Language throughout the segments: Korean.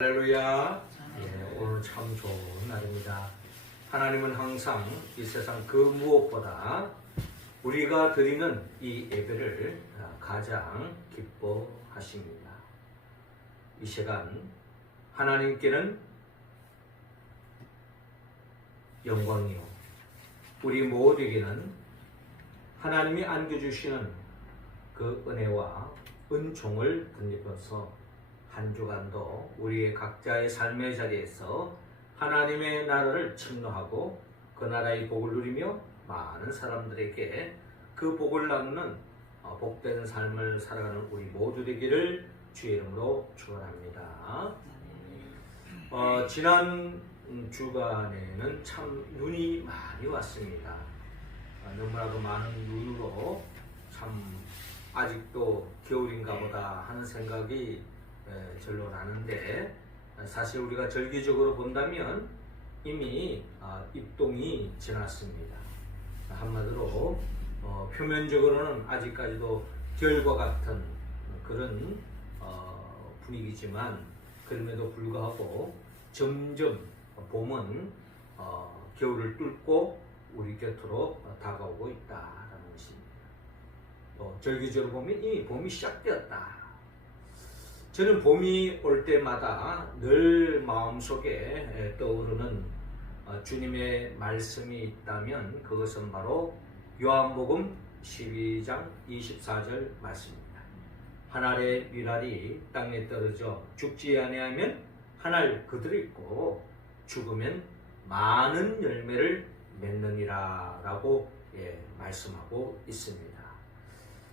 할렐루야. 오늘 참 좋은 날입니다. 하나님은 항상 이 세상 그 무엇보다 우리가 드리는 이 예배를 가장 기뻐하십니다. 이 시간 하나님께는 영광이요, 우리 모두에게는 하나님이 안겨주시는 그 은혜와 은총을 덧입어서 한 주간도 우리의 각자의 삶의 자리에서 하나님의 나라를 침노하고 그 나라의 복을 누리며 많은 사람들에게 그 복을 나누는 복된 삶을 살아가는 우리 모두 되기를 주의 이름으로 축원합니다. 지난 주간에는 참 눈이 많이 왔습니다. 너무나도 많은 눈으로 참 아직도 겨울인가 보다 하는 생각이 절로 나는데, 사실 우리가 절기적으로 본다면 이미 입동이 지났습니다. 한마디로 표면적으로는 아직까지도 겨울과 같은 그런 분위기지만, 그럼에도 불구하고 점점 봄은 겨울을 뚫고 우리 곁으로 다가오고 있다라는 것입니다. 또 절기적으로 보면 이미 봄이 시작되었다. 저는 봄이 올 때마다 늘 마음속에 떠오르는 주님의 말씀이 있다면 그것은 바로 요한복음 12장 24절 말씀입니다. 한 알의 밀알이 땅에 떨어져 죽지 아니하면 한 알 그대로 있고 죽으면 많은 열매를 맺느니라 라고 말씀하고 있습니다.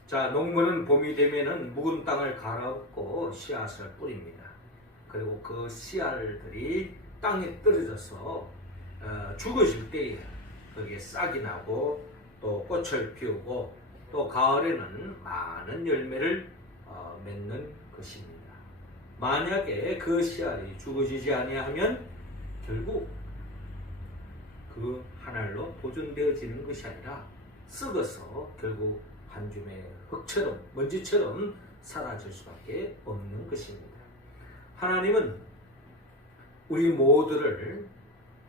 자, 농부는 봄이 되면은 묵은 땅을 갈아엎고 씨앗을 뿌립니다. 그리고 그 씨알들이 땅에 떨어져서 죽어질 때에 거기에 싹이 나고 또 꽃을 피우고 또 가을에는 많은 열매를 맺는 것입니다. 만약에 그 씨알이 죽어지지 아니하면 결국 그 한 알로 보존되어지는 것이 아니라 썩어서 결국 한 줌의 흙처럼 먼지처럼 사라질 수밖에 없는 것입니다. 하나님은 우리 모두를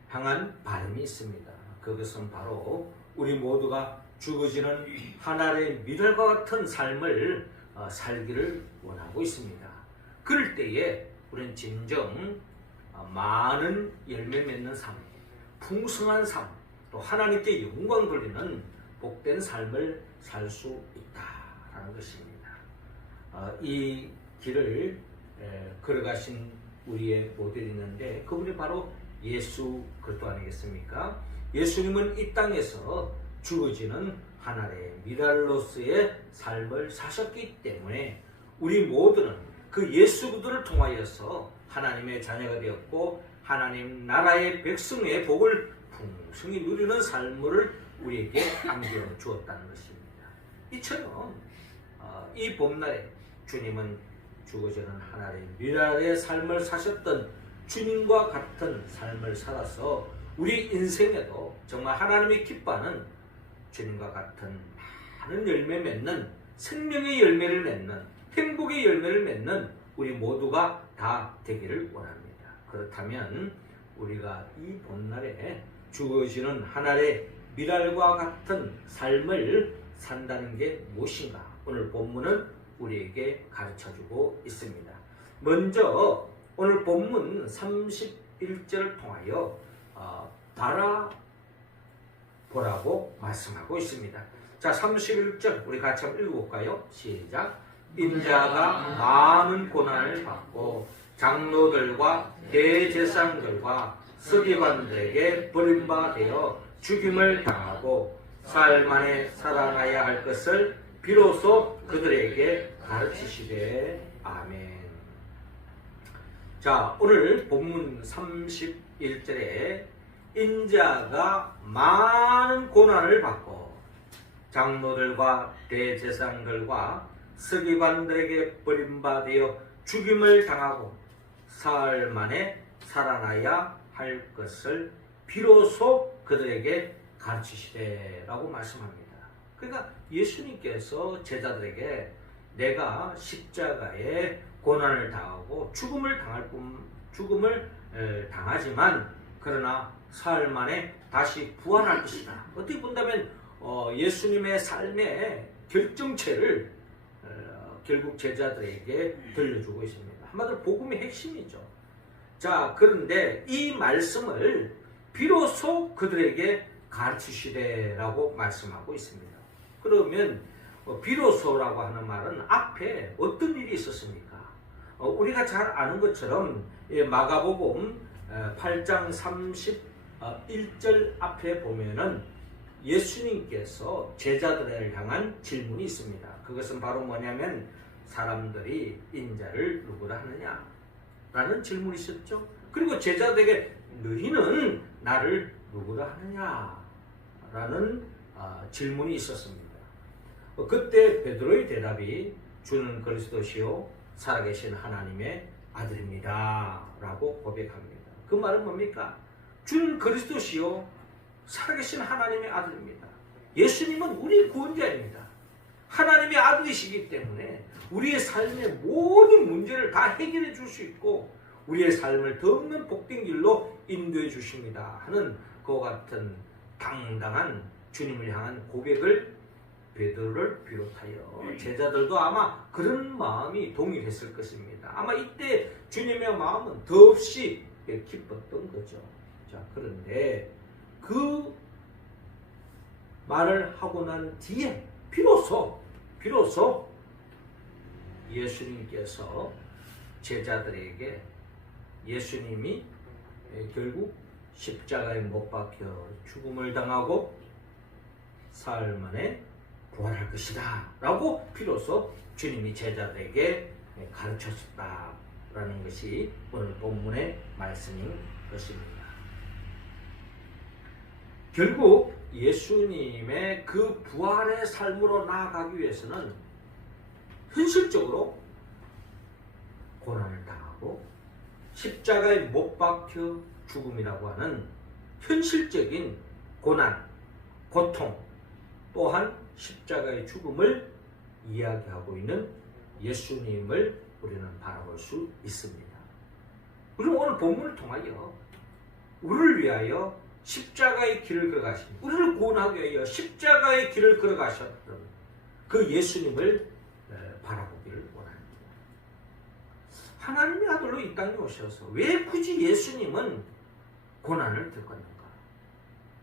향한 바람이 있습니다. 그것은 바로 우리 모두가 죽어지는 한 알의 밀알과 같은 삶을 살기를 원하고 있습니다. 그럴 때에 우리는 진정 많은 열매 맺는 삶, 풍성한 삶, 또 하나님께 영광 돌리는 복된 삶을 살 수 있다라는 것입니다. 이 길을 걸어가신 우리의 모델이 있는데 그분이 바로 예수 그리스도 아니겠습니까? 예수님은 이 땅에서 죽어지는 하나의 밀알로서의 삶을 사셨기 때문에 우리 모두는 그 예수 그리스도를 통하여서 하나님의 자녀가 되었고 하나님 나라의 백성의 복을 풍성히 누리는 삶을 우리에게 안겨주었다는 것입니다. 이처럼 이 봄날에 주님은 죽어지는 하나의 밀알의 삶을 사셨던 주님과 같은 삶을 살아서 우리 인생에도 정말 하나님이 기뻐하는 주님과 같은 많은 열매 맺는 생명의 열매를 맺는 행복의 열매를 맺는 우리 모두가 다 되기를 원합니다. 그렇다면 우리가 이 봄날에 죽어지는 하나의 밀알과 같은 삶을 산다는 게 무엇인가? 오늘 본문은 우리에게 가르쳐주고 있습니다. 먼저 오늘 본문 31절을 통하여 바라보라고 말씀하고 있습니다. 자, 31절 우리 같이 한번 읽어볼까요? 시작. 인자가 많은 고난을 받고 장로들과 대제사장들과 서기관들에게 버림받아 죽임을 당하고 사흘 만에 살아나야 할 것을 비로소 그들에게 가르치시되 아멘. 자, 오늘 본문 31절에 인자가 많은 고난을 받고 장로들과 대제사장들과 서기관들에게 버림받아 죽임을 당하고 사흘 만에 살아나야 할 것을 비로소 그들에게 가르치시되라고 말씀합니다. 그러니까 예수님께서 제자들에게 내가 십자가에 고난을 당하고 죽음을 당할 죽음을 당하지만 그러나 사흘 만에 다시 부활할 것이다. 어떻게 본다면 예수님의 삶의 결정체를 결국 제자들에게 들려주고 있습니다. 한마디로 복음의 핵심이죠. 자, 그런데 이 말씀을 비로소 그들에게 가르치시되라고 말씀하고 있습니다. 그러면 비로소라고 하는 말은 앞에 어떤 일이 있었습니까? 우리가 잘 아는 것처럼 마가복음 8장 31절 앞에 보면은 예수님께서 제자들을 향한 질문이 있습니다. 그것은 바로 뭐냐면 사람들이 인자를 누구라 하느냐? 라는 질문이 있었죠. 그리고 제자들에게 너희는 나를 누구라 하느냐? 라는 질문이 있었습니다. 그때 베드로의 대답이 주는 그리스도시요 살아계신 하나님의 아들입니다. 라고 고백합니다. 그 말은 뭡니까? 주는 그리스도시요 살아계신 하나님의 아들입니다. 예수님은 우리 구원자입니다. 하나님의 아들이시기 때문에 우리의 삶의 모든 문제를 다 해결해 줄 수 있고 우리의 삶을 더 없는 복된 길로 인도해 주십니다 하는 그와 같은 당당한 주님을 향한 고백을 베드로를 비롯하여 제자들도 아마 그런 마음이 동일했을 것입니다. 아마 이때 주님의 마음은 더없이 기뻤던 거죠. 자, 그런데 그 말을 하고 난 뒤에 비로소 예수님께서 제자들에게 예수님이 결국 십자가에 못 박혀 죽음을 당하고 사흘 만에 부활할 것이다 라고 비로소 주님이 제자들에게 가르쳤다라는 것이 오늘 본문의 말씀인 것입니다. 결국 예수님의 그 부활의 삶으로 나아가기 위해서는 현실적으로 고난을 당하고 십자가에 못 박혀 죽음이라고 하는 현실적인 고난, 고통, 또한 십자가의 죽음을 이야기하고 있는 예수님을 우리는 바라볼 수 있습니다. 우리는 오늘 본문을 통하여 우리를 위하여 십자가의 길을 걸어가신, 우리를 구원하기 위하여 십자가의 길을 걸어가셨던 그 예수님을 바라보기를 원합니다. 하나님의 아들로 이 땅에 오셔서 왜 굳이 예수님은 고난을 겪었는가?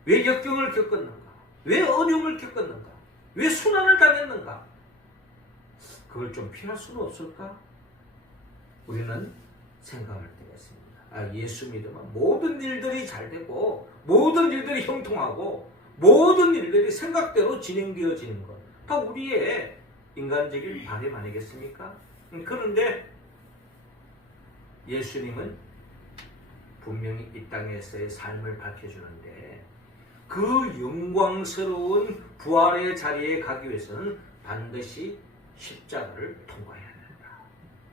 왜 역경을 겪었는가? 왜 어려움을 겪었는가? 왜 순환을 당했는가? 그걸 좀 피할 수는 없을까? 우리는 생각할 때가 있습니다. 예수 믿으면 모든 일들이 잘 되고 모든 일들이 형통하고 모든 일들이 생각대로 진행되어지는 것, 다 우리의 인간적인 바램 아니겠습니까? 그런데 예수님은 분명히 이 땅에서의 삶을 밝혀주는데 그 영광스러운 부활의 자리에 가기 위해서는 반드시 십자가를 통과해야 된다.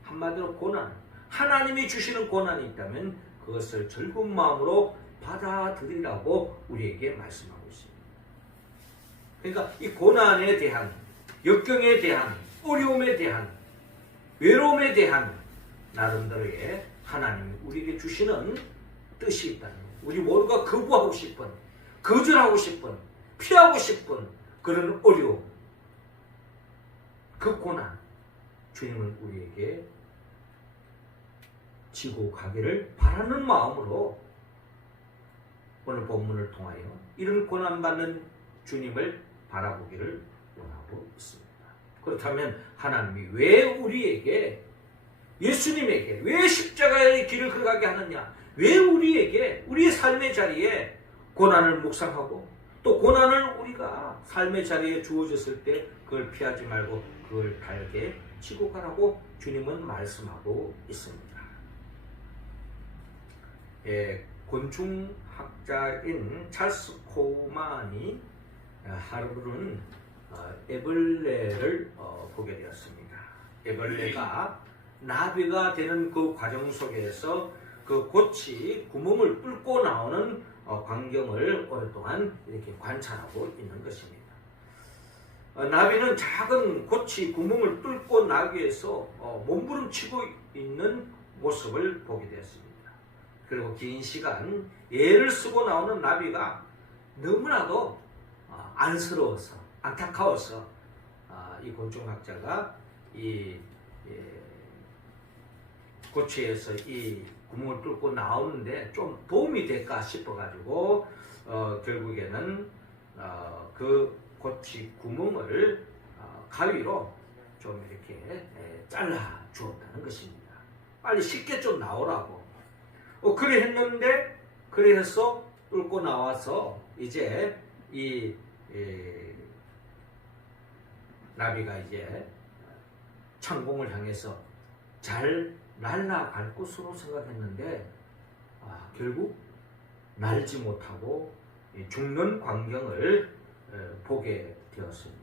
한마디로 고난, 하나님이 주시는 고난이 있다면 그것을 즐거운 마음으로 받아들이라고 우리에게 말씀하고 있습니다. 그러니까 이 고난에 대한, 역경에 대한, 어려움에 대한, 외로움에 대한 나름대로의 하나님이 우리에게 주시는 뜻이 있다는 거예요. 우리 모두가 거부하고 싶은, 거절하고 싶은, 피하고 싶은 그런 어려움, 그 고난, 주님은 우리에게 지고 가기를 바라는 마음으로 오늘 본문을 통하여 이런 고난받는 주님을 바라보기를 원하고 있습니다. 그렇다면 하나님이 왜 우리에게, 예수님에게 왜 십자가의 길을 걸어가게 하느냐? 왜 우리에게 우리의 삶의 자리에 고난을 묵상하고 또 고난을 우리가 삶의 자리에 주어졌을 때 그걸 피하지 말고 그걸 달게 치고 가라고 주님은 말씀하고 있습니다. 곤충학자인 찰스 코만이 하루는 애벌레를 보게 되었습니다. 애벌레가 나비가 되는 그 과정 속에서 그 꽃이 구멍을 뚫고 나오는 광경을 오랫동안 이렇게 관찰하고 있는 것입니다. 나비는 작은 꽃이 구멍을 뚫고 나기 위해서 몸부림치고 있는 모습을 보게 되었습니다. 그리고 긴 시간 애를 쓰고 나오는 나비가 너무나도 안쓰러워서 안타까워서 이 곤충학자가 이 고치에서 이 구멍을 뚫고 나오는데 좀 도움이 될까 싶어가지고 결국에는 그 고치 구멍을 가위로 좀 이렇게 잘라 주었다는 것입니다. 빨리 쉽게 좀 나오라고. 그래 했는데 그래서 뚫고 나와서 이제 이 나비가 이제 창공을 향해서 잘 날아갈 것으로 생각했는데 결국 날지 못하고 죽는 광경을 보게 되었습니다.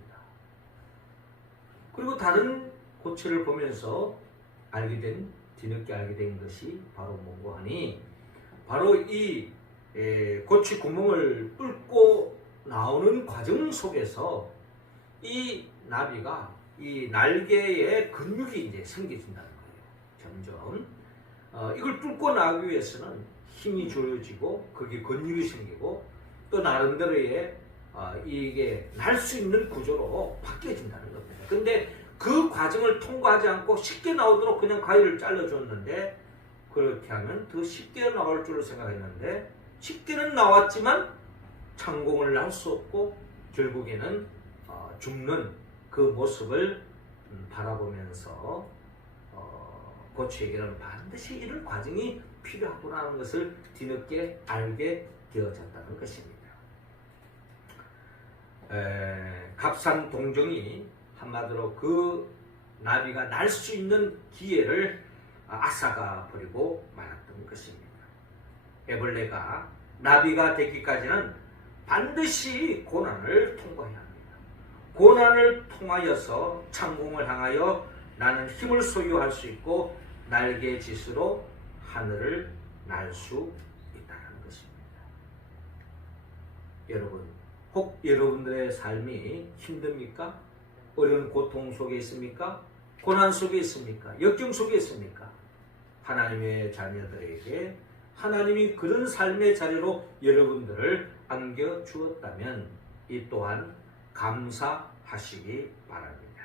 그리고 다른 고치를 보면서 뒤늦게 알게 된 것이 바로 뭐고 하니 바로 이 고치 구멍을 뚫고 나오는 과정 속에서 이 나비가 이 날개에 근육이 이제 생겨진다는 거예요. 점점 이걸 뚫고 나가기 위해서는 힘이 조여지고 거기에 근육이 생기고 또 나름대로의 이게 날 수 있는 구조로 바뀌어진다는 겁니다. 근데 그 과정을 통과하지 않고 쉽게 나오도록 그냥 가위를 잘라줬는데 그렇게 하면 더 쉽게 나올 줄로 생각했는데 쉽게는 나왔지만 창공을 날 수 없고 결국에는 죽는 그 모습을 바라보면서 고치에게는 반드시 이런 과정이 필요하구나 것을 뒤늦게 알게 되어졌다는 것입니다. 값산 동정이 한마디로 그 나비가 날 수 있는 기회를 앗아가 버리고 말았던 것입니다. 애벌레가 나비가 되기까지는 반드시 고난을 통과해야 합니다. 고난을 통하여서 창공을 향하여 나는 힘을 소유할 수 있고 날개짓으로 하늘을 날 수 있다는 것입니다. 여러분, 혹 여러분들의 삶이 힘듭니까? 어려운 고통 속에 있습니까? 고난 속에 있습니까? 역경 속에 있습니까? 하나님의 자녀들에게 하나님이 그런 삶의 자리로 여러분들을 안겨주었다면 이 또한 감사하시기 바랍니다.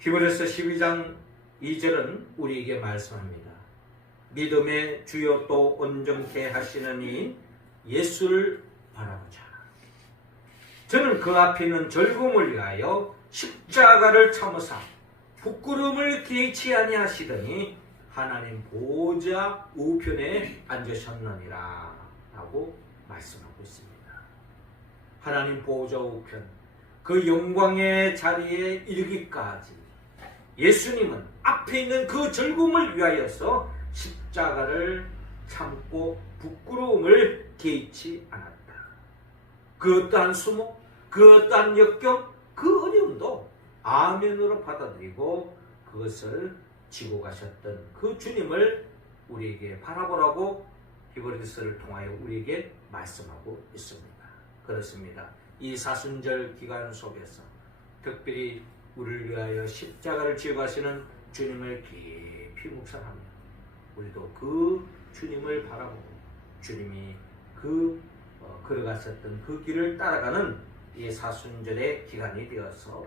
히브리서 12장 2절은 우리에게 말씀합니다. 믿음의 주요 또 온전케 하시는 이 예수를 바라보자. 저는 그 앞에 있는 즐거움을 위하여 십자가를 참으사 부끄러움을 개의치 아니하시더니 하나님 보좌 우편에 앉으셨느니라 라고 말씀하고 있습니다. 하나님 보좌 우편, 그 영광의 자리에 이르기까지 예수님은 앞에 있는 그 즐거움을 위하여서 십자가를 참고 부끄러움을 개의치 않았다. 그 어떠한 수모, 그 어떠한 역경, 그 어려움도 아멘으로 받아들이고 그것을 지고 가셨던 그 주님을 우리에게 바라보라고 히브리서를 통하여 우리에게 말씀하고 있습니다. 그렇습니다. 이 사순절 기간 속에서 특별히 우리를 위하여 십자가를 지어 가시는 주님을 깊이 묵상하며 우리도 그 주님을 바라보고 주님이 걸어갔었던 그 길을 따라가는 이 사순절의 기간이 되어서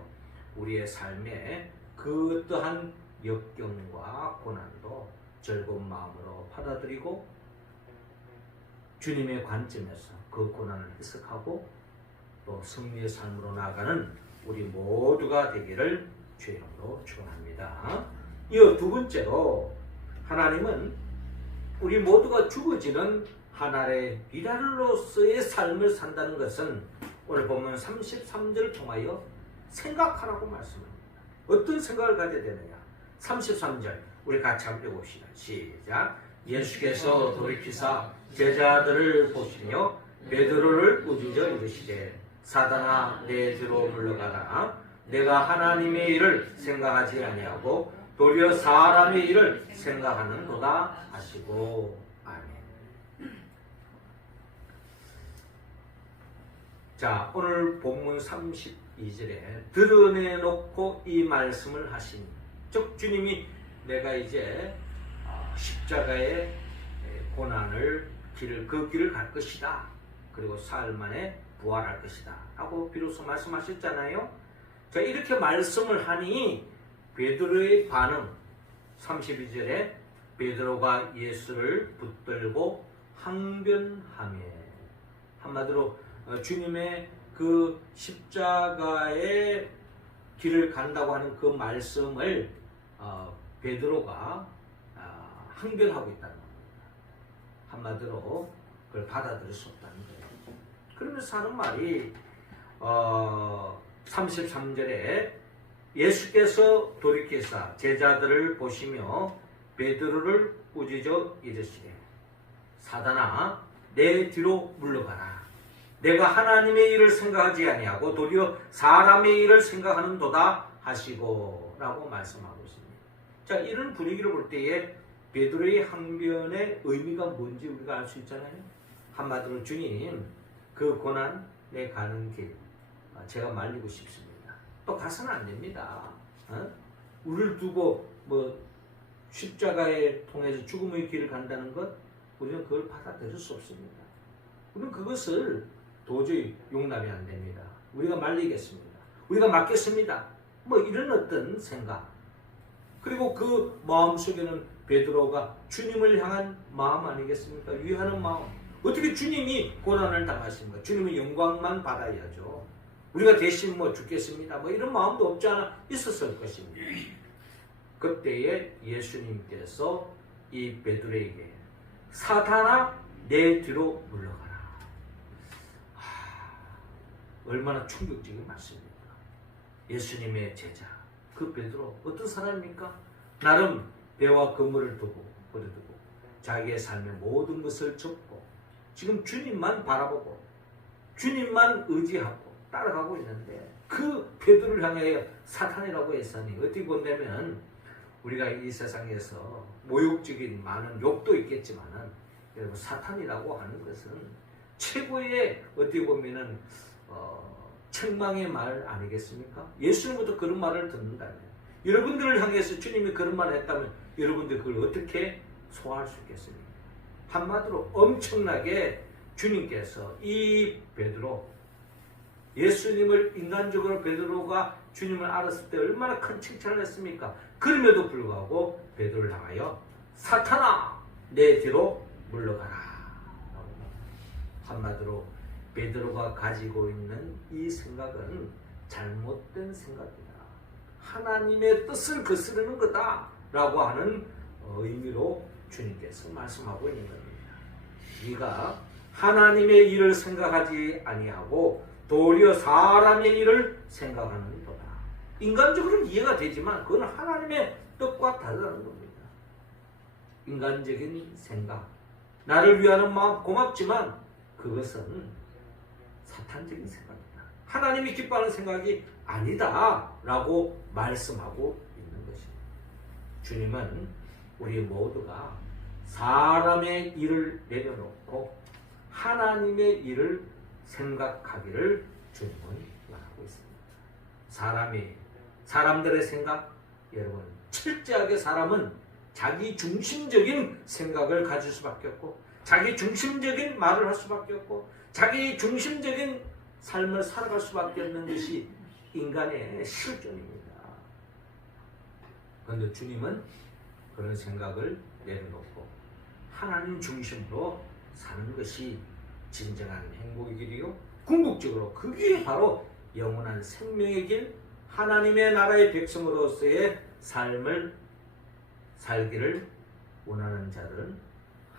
우리의 삶에 그 어떠한 역경과 고난도 즐거운 마음으로 받아들이고 주님의 관점에서 그 고난을 해석하고 또 승리의 삶으로 나아가는 우리 모두가 되기를 주의 이름으로 축원합니다. 이어 두 번째로 하나님은 우리 모두가 죽어지는 하나의 미랄로서의 삶을 산다는 것은 오늘 보면 33절을 통하여 생각하라고 말씀합니다. 어떤 생각을 가져야 되느냐? 33절 우리 같이 한번 읽어봅시다. 시작. 예수께서 돌이키사 제자들을 보시며 베드로를 꾸짖어 이르시되 사단아 내 뒤로 물러가라. 내가 하나님의 일을 생각하지 아니하고 도리어 사람의 일을 생각하는도다 하시고. 아멘. 자, 오늘 본문 32절에 드러내놓고 이 말씀을 하시니 즉 주님이 내가 이제 십자가의 고난을 그 길을 갈 것이다. 그리고 사흘 만에 부활할 것이다 하고 비로소 말씀하셨잖아요. 자, 이렇게 말씀을 하니 베드로의 반응 32절에 베드로가 예수를 붙들고 항변하며, 한마디로 주님의 그 십자가의 길을 간다고 하는 그 말씀을 베드로가 항변하고 있다는 겁니다. 한마디로 그걸 받아들일 수 없다는 거예요. 그러면서 하는 말이 33절에 예수께서 돌이키사 제자들을 보시며 베드로를 꾸짖어 이르시되 사단아 내 뒤로 물러가라. 내가 하나님의 일을 생각하지 아니하고 도리어 사람의 일을 생각하는도다 하시고 라고 말씀하고 있습니다. 자, 이런 분위기를 볼 때에 베드로의 항변의 의미가 뭔지 우리가 알 수 있잖아요. 한마디로 주님 그 고난에 가는 길 제가 말리고 싶습니다. 또 가서는 안 됩니다. 우리를 두고 십자가에 통해서 죽음의 길을 간다는 것 우리는 그걸 받아들일 수 없습니다. 우리는 그것을 도저히 용납이 안 됩니다. 우리가 말리겠습니다. 우리가 막겠습니다. 이런 어떤 생각. 그리고 그 마음속에는 베드로가 주님을 향한 마음 아니겠습니까? 위하는 마음. 어떻게 주님이 고난을 당하십니까? 주님은 영광만 받아야죠. 우리가 대신 죽겠습니다. 이런 마음도 없지 않아 있었을 것입니다. 그때에 예수님께서 이 베드로에게 사탄아 내 뒤로 물러가라. 얼마나 충격적인 말씀입니까? 예수님의 제자 그 베드로 어떤 사람입니까? 나름 배와 그물을 버려두고 자기의 삶의 모든 것을 접고 지금 주님만 바라보고 주님만 의지하고 따라가고 있는데 그 베드로를 향해 사탄이라고 했으니 어떻게 본다면 우리가 이 세상에서 모욕적인 많은 욕도 있겠지만은 여러분 사탄이라고 하는 것은 최고의 어떻게 보면은 책망의 말 아니겠습니까? 예수님부터 그런 말을 듣는다면 여러분들을 향해서 주님이 그런 말을 했다면 여러분들 그걸 어떻게 소화할 수 있겠습니까? 한마디로 엄청나게 주님께서 이 베드로 예수님을 인간적으로 베드로가 주님을 알았을 때 얼마나 큰 칭찬을 했습니까? 그럼에도 불구하고 베드로를 향하여 사탄아 내 뒤로 물러가라. 한마디로 베드로가 가지고 있는 이 생각은 잘못된 생각이다. 하나님의 뜻을 거스르는 거다 라고 하는 의미로 주님께서 말씀하고 있는 겁니다. 네가 하나님의 일을 생각하지 아니하고 도리어 사람의 일을 생각하는 거다. 인간적으로는 이해가 되지만 그건 하나님의 뜻과 다르다는 겁니다. 인간적인 생각, 나를 위하는 마음 고맙지만 그것은 사탄적인 생각이다. 하나님이 기뻐하는 생각이 아니다 라고 말씀하고 있는 것입니다. 주님은 우리 모두가 사람의 일을 내려놓고 하나님의 일을 생각하기를 주님은 말하고 있습니다. 사람들의 생각, 여러분 철저하게 사람은 자기 중심적인 생각을 가질 수밖에 없고 자기 중심적인 말을 할 수밖에 없고 자기 중심적인 삶을 살아갈 수밖에 없는 것이 인간의 실존입니다. 그런데 주님은 그런 생각을 내려놓고 하나님 중심으로 사는 것이 진정한 행복의 길이요 궁극적으로 그게 바로 영원한 생명의 길, 하나님의 나라의 백성으로서의 삶을 살기를 원하는 자들은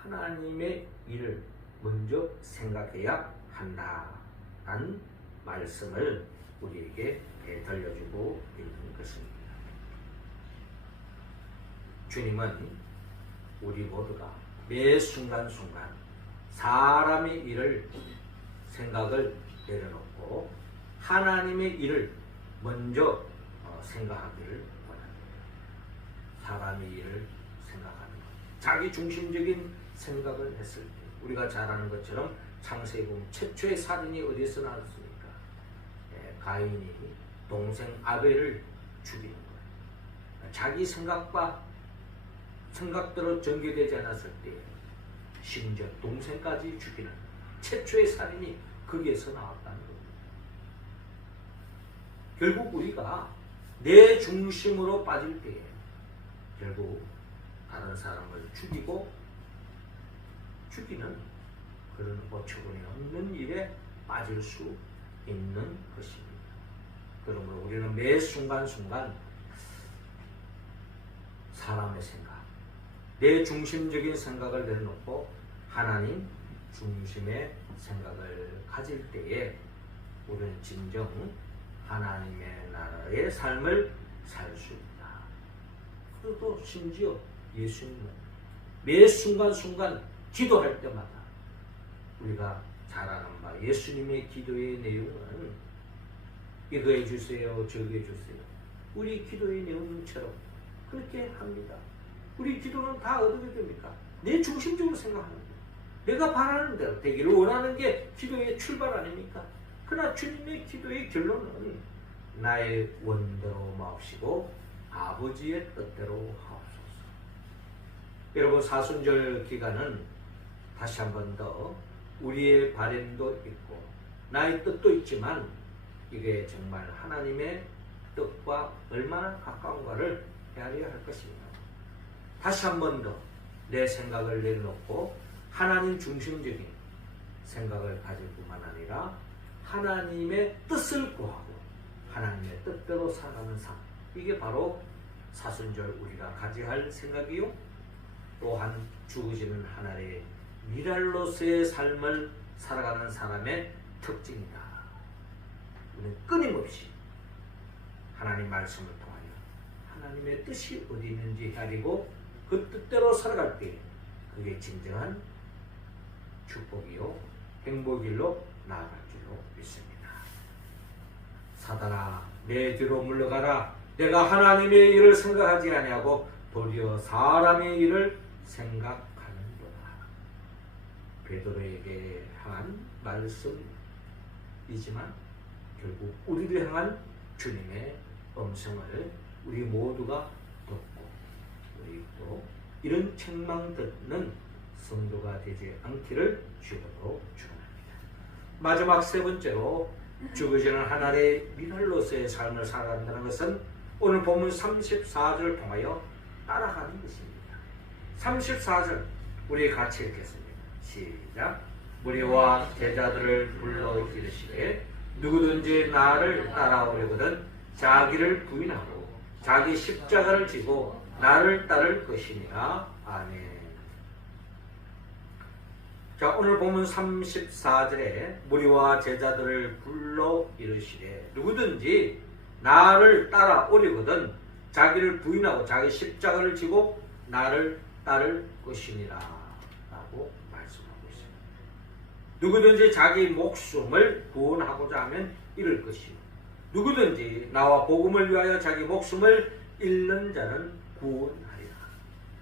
하나님의 일을 먼저 생각해야 한다는 말씀을 우리에게 들려주고 있는 것입니다. 주님은 우리 모두가 매 순간순간 사람의 일을 생각을 내려놓고 하나님의 일을 먼저 생각하기를 원합니다. 사람의 일을 생각하는 것, 자기 중심적인 생각을 했을 때 우리가 잘 아는 것처럼 창세기 보면 최초의 살인이 어디서 나왔습니까? 가인이 동생 아벨을 죽이는 거예요. 자기 생각과 생각대로 전개되지 않았을 때 심지어 동생까지 죽이는 최초의 살인이 거기에서 나왔다는 겁니다. 결국 우리가 내 중심으로 빠질 때에 결국 다른 사람을 죽이고 죽이는 그런 어처구니 없는 일에 빠질 수 있는 것입니다. 그러므로 우리는 매 순간순간 사람의 생각, 내 중심적인 생각을 내려놓고 하나님 중심의 생각을 가질 때에 우리는 진정 하나님의 나라의 삶을 살 수 있다. 그리고 심지어 예수님은 매 순간순간 기도할 때마다 우리가 잘 아는 바 예수님의 기도의 내용은 이거 해주세요, 저거 해주세요. 우리 기도의 내용처럼 그렇게 합니다. 우리 기도는 다 어떻게 됩니까? 내 중심적으로 생각하는 거예요. 내가 바라는 대로 되기를 원하는 게 기도의 출발 아닙니까? 그러나 주님의 기도의 결론은 나의 원대로 마옵시고 아버지의 뜻대로 하옵소서. 여러분, 사순절 기간은 다시 한 번 더 우리의 바램도 있고 나의 뜻도 있지만 이게 정말 하나님의 뜻과 얼마나 가까운가를 헤아려야 할 것입니다. 다시 한 번 더 내 생각을 내려놓고 하나님 중심적인 생각을 가질 뿐만 아니라 하나님의 뜻을 구하고 하나님의 뜻대로 살아가는 삶, 이게 바로 사순절 우리가 가져야 할 생각이요, 또한 주어지는 하나님의 미랄로서의 삶을 살아가는 사람의 특징이다. 우리는 끊임없이 하나님 말씀을 통하여 하나님의 뜻이 어디 있는지 헤아리고 그 뜻대로 살아갈 때 그게 진정한 축복이요 행복일로 나아갈 줄로 믿습니다. 사단아, 내 뒤로 물러가라. 내가 하나님의 일을 생각하지 아니하고 도리어 사람의 일을 생각하는도다. 베드로에게 향한 말씀이지만 결국 우리를 향한 주님의 음성을 우리 모두가 듣고 우리 또 이런 책망 듣는 성도가 되지 않기를 주도록 축원합니다. 마지막 세 번째로 죽어지는 하나님의 미랄로서의 삶을 살아간다는 것은 오늘 본문 34절을 통하여 따라가는 것입니다. 34절 우리 같이 읽겠습니다. 시작. 무리와 제자들을 불러 이르시되 누구든지 나를 따라오려거든 자기를 부인하고 자기 십자가를 지고 나를 따를 것이니라. 아멘. 자, 오늘 보면 34절에 무리와 제자들을 불러 이르시되 누구든지 나를 따라오려거든 자기를 부인하고 자기 십자가를 지고 나를 따를 것이니라 라고 말씀하고 있습니다. 누구든지 자기 목숨을 구원하고자 하면 잃을 것이요 누구든지 나와 복음을 위하여 자기 목숨을 잃는 자는 구원하리라.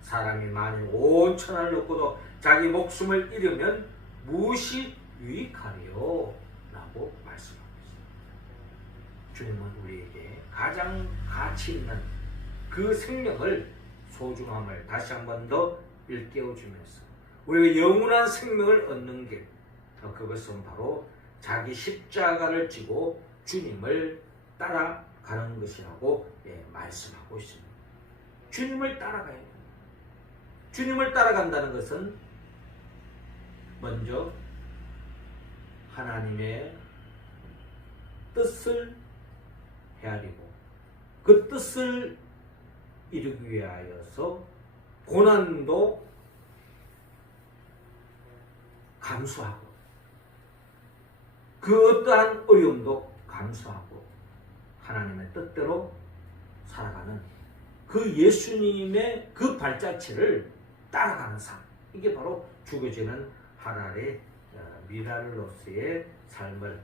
사람이 만일 온 천하를 얻고도 자기 목숨을 잃으면 무엇이 유익하리요? 라고 말씀하고 있습니다. 주님은 우리에게 가장 가치 있는 그 생명을 소중함을 다시 한 번 더 일깨워주면서 우리가 영원한 생명을 얻는 길, 그것은 바로 자기 십자가를 지고 주님을 따라가는 것이라고 말씀하고 있습니다. 주님을 따라가야 됩니다. 주님을 따라간다는 것은 먼저 하나님의 뜻을 헤아리고 그 뜻을 이루기 위하여서 고난도 감수하고 그 어떠한 어려움도 감수하고 하나님의 뜻대로 살아가는 그 예수님의 그 발자취를 따라가는 삶, 이게 바로 죽어지는 하나님의 미랄로스의 삶을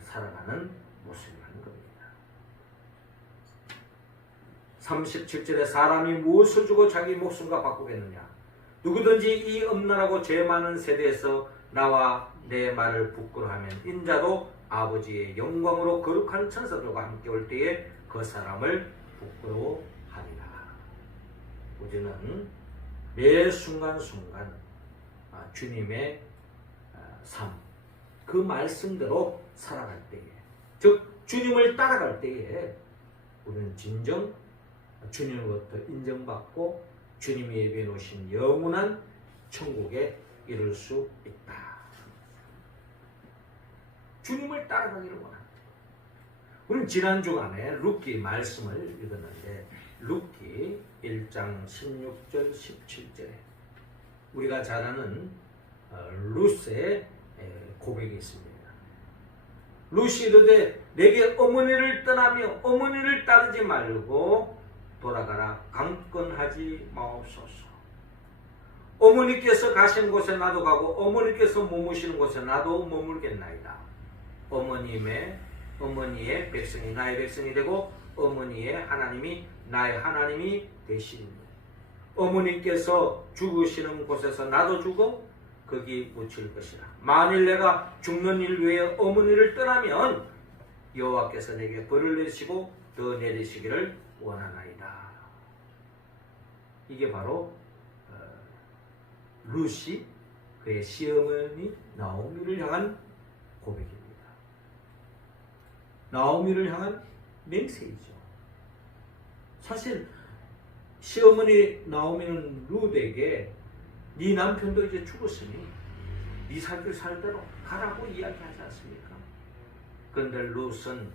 살아가는 모습이라는 겁니다. 37절에 사람이 무엇을 주고 자기 목숨과 바꾸겠느냐? 누구든지 이 엄란하고 죄 많은 세대에서 나와 내 말을 부끄러워하면 인자도 아버지의 영광으로 거룩한 천사들과 함께 올 때에 그 사람을 부끄러워하리라. 우리는 매 순간순간 주님의 삶, 그 말씀대로 살아갈 때에, 즉 주님을 따라갈 때에 우리는 진정 주님으로부터 인정받고 주님이 예비해 놓으신 영원한 천국에 이룰 수 있다. 주님을 따라가기를 원합니다. 우리는 지난 주간에 룻기 말씀을 읽었는데 룻기 1장 16절 17절에 우리가 잘 아는 룻의 고백이 있습니다. 룻이 이르되 내게 어머니를 떠나며 어머니를 따르지 말고 돌아가라. 강권하지 마옵소서. 어머니께서 가신 곳에 나도 가고 어머니께서 머무시는 곳에 나도 머물겠나이다. 어머니의 백성이 나의 백성이 되고 어머니의 하나님이 나의 하나님이 되시니 어머니께서 죽으시는 곳에서 나도 죽어 거기 묻힐 것이라. 만일 내가 죽는 일 외에 어머니를 떠나면 여호와께서 내게 벌을 내리시고 더 내리시기를 원하나이다. 이게 바로 룻이 그의 시어머니 나오미를 향한 고백입니다. 나오미를 향한 맹세이죠. 사실 시어머니 나오미는 룻에게 네 남편도 이제 죽었으니 네 살 길 살대로 가라고 이야기하지 않습니까? 그런데 룻은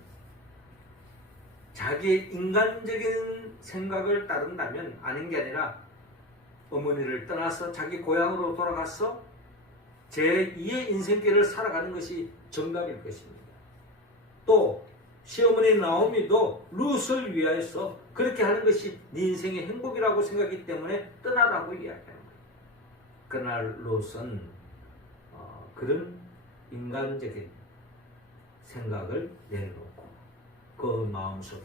자기의 인간적인 생각을 따른다면 아닌 게 아니라 어머니를 떠나서 자기 고향으로 돌아가서 제2의 인생길을 살아가는 것이 정답일 것입니다. 또 시어머니 나오미도 룻을 위하여서 그렇게 하는 것이 네 인생의 행복이라고 생각하기 때문에 떠나라고 이야기하는 거예요. 그러나 룻은 그런 인간적인 생각을 내려놓고 그 마음속에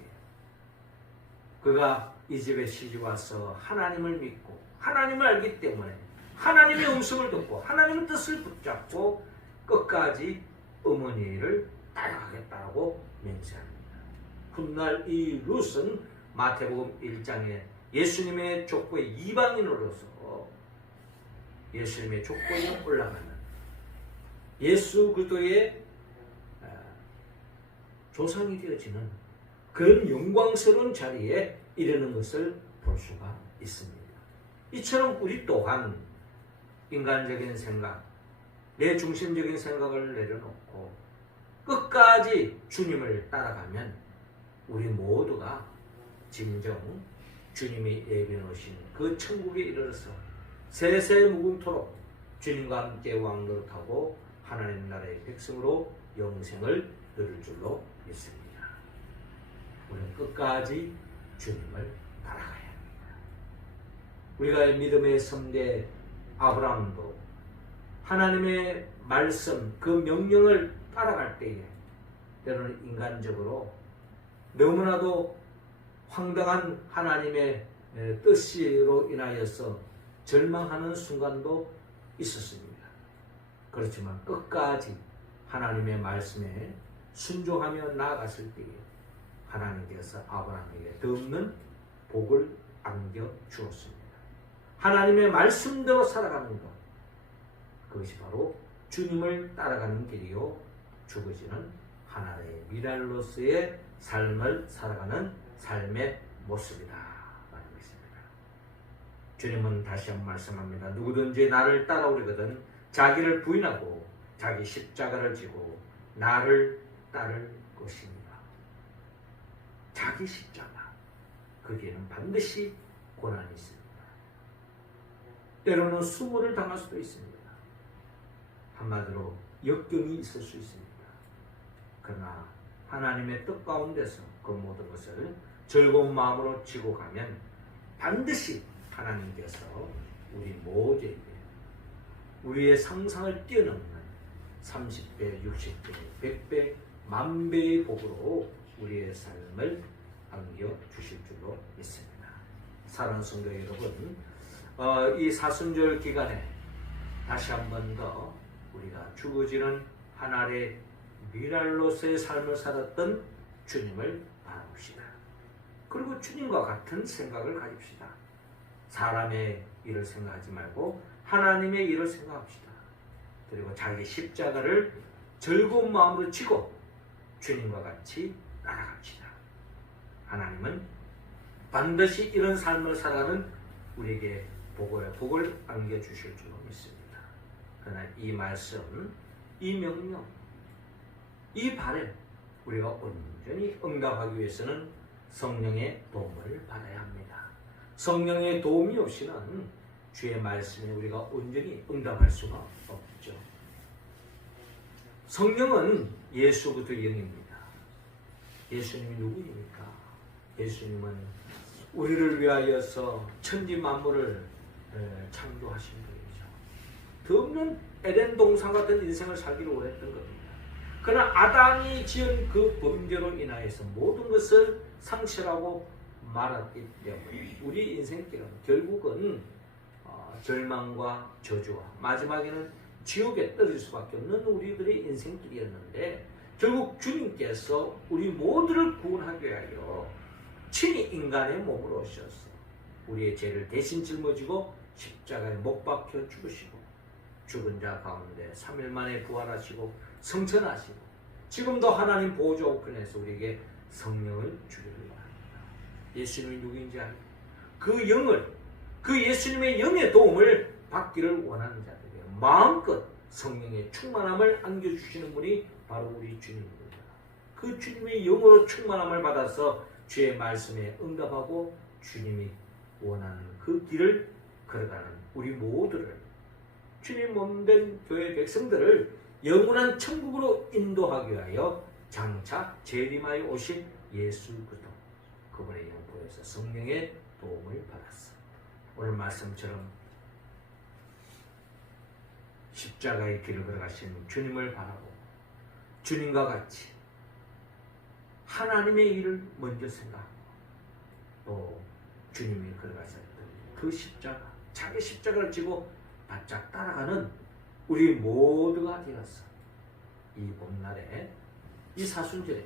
그가 이 집에 시집 와서 하나님을 믿고 하나님을 알기 때문에 하나님의 음성을 듣고 하나님의 뜻을 붙잡고 끝까지 어머니를 따라가겠다고 맹세합니다. 훗날 이 룻은 마태복음 1장에 예수님의 족보에 이방인으로서 예수님의 족보에 올라가는 예수 그리스도의 조상이 되어지는 그런 영광스러운 자리에 이르는 것을 볼 수가 있습니다. 이처럼 우리 또한 인간적인 생각, 내 중심적인 생각을 내려놓고 끝까지 주님을 따라가면 우리 모두가 진정 주님이 예비해 놓으신 그 천국에 이르러서 세세무궁토록 주님과 함께 왕노릇하고 하나님 나라의 백성으로 영생을 누릴 줄로 믿습니다. 우리는 끝까지 주님을 따라가야 합니다. 우리가 믿음의 선대 아브라함도 하나님의 말씀, 그 명령을 따라갈 때에 때로는 인간적으로 너무나도 황당한 하나님의 뜻으로 인하여서 절망하는 순간도 있었습니다. 그렇지만 끝까지 하나님의 말씀에 순종하며 나아갔을 때에 하나님께서 아브라함에게 더없는 복을 안겨 주었습니다. 하나님의 말씀대로 살아가는 것, 그것이 바로 주님을 따라가는 길이요 죽어지는 하나의 미랄로서의 삶을 살아가는 삶의 모습이다 라는 것입니다. 주님은 다시 한번 말씀합니다. 누구든지 나를 따라오려거든 자기를 부인하고 자기 십자가를 지고 나를 따를 것입니다. 자기 십자가, 거기에는 반드시 고난이 있습니다. 때로는 수모를 당할 수도 있습니다. 한마디로 역경이 있을 수 있습니다. 그러나 하나님의 뜻 가운데서 그 모든 것을 즐거운 마음으로 지고 가면 반드시 하나님께서 우리 모두에게 우리의 상상을 뛰어넘는 30배, 60배, 100배, 만배의 복으로 우리의 삶을 안겨주실 줄로 믿습니다. 사랑하는 성도 여러분, 이 사순절 기간에 다시 한 번 더 우리가 죽어지는 하나의 미랄로서의 삶을 살았던 주님을 바라봅시다. 그리고 주님과 같은 생각을 가집시다. 사람의 일을 생각하지 말고 하나님의 일을 생각합시다. 그리고 자기 십자가를 즐거운 마음으로 지고 주님과 같이 날아갑시다. 하나님은 반드시 이런 삶을 살아가는 우리에게 복을 안겨주실 줄 믿습니다. 그러나 이 말씀, 이 명령, 이 바램 우리가 온전히 응답하기 위해서는 성령의 도움을 받아야 합니다. 성령의 도움이 없이는 주의 말씀에 우리가 온전히 응답할 수가 없죠. 성령은 예수부터 영입니다. 예수님이 누구입니까? 예수님은 우리를 위하여서 천지 만물을 창조하신 분이죠. 더없는 에덴 동산 같은 인생을 살기를 원했던 겁니다. 그러나 아담이 지은 그 범죄로 인하여서 모든 것을 상실하고 말았기 때문에 우리 인생길은 결국은 절망과 저주와 마지막에는 지옥에 떨어질 수밖에 없는 우리들의 인생길이었는데, 결국 주님께서 우리 모두를 구원하기 위하여 친히 인간의 몸으로 오셔서 우리의 죄를 대신 짊어지고 십자가에 못 박혀 죽으시고 죽은 자 가운데 3일 만에 부활하시고 성천하시고 지금도 하나님 보좌 우편에서 우리에게 성령을 주기를 바랍니다. 예수님이 누구인지 알고 그 영을, 그 예수님의 영의 도움을 받기를 원하는 자들에게 마음껏 성령의 충만함을 안겨주시는 분이 바로 우리 주님입니다. 그 주님의 영으로 충만함을 받아서 주의 말씀에 응답하고 주님이 원하는 그 길을 걸어가는 우리 모두를, 주님 몸된 교회 백성들을 영원한 천국으로 인도하기 위하여 장차 재림하여 오실 예수 그리스도, 그분의 영포에서 성령의 도움을 받았어. 오늘 말씀처럼 십자가의 길을 걸어가신 주님을 바라보고 주님과 같이 하나님의 일을 먼저 생각하고 또 주님이 걸어가셨던 그 십자가, 자기 십자가를 지고 바짝 따라가는 우리 모두가 되었어. 이 봄날에, 이 사순절에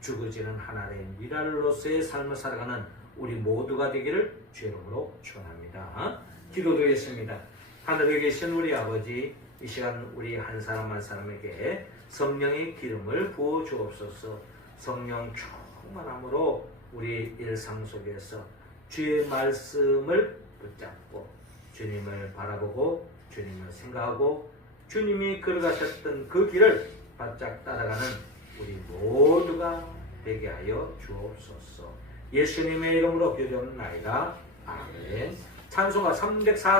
죽어지는 하나의 미랄로서의 삶을 살아가는 우리 모두가 되기를 주의 이름으로 축원합니다. 기도드리겠습니다. 하늘에 계신 우리 아버지, 이 시간 우리 한 사람 한 사람에게 성령의 기름을 부어 주옵소서. 성령 충만함으로 우리 일상 속에서 주의 말씀을 붙잡고 주님을 바라보고 주님을 생각하고 주님이 걸어가셨던 그 길을 바짝 따라가는 우리 모두가 되게 하여 주옵소서. 예수님의 이름으로 기도합나이다. 아멘. 찬송가 304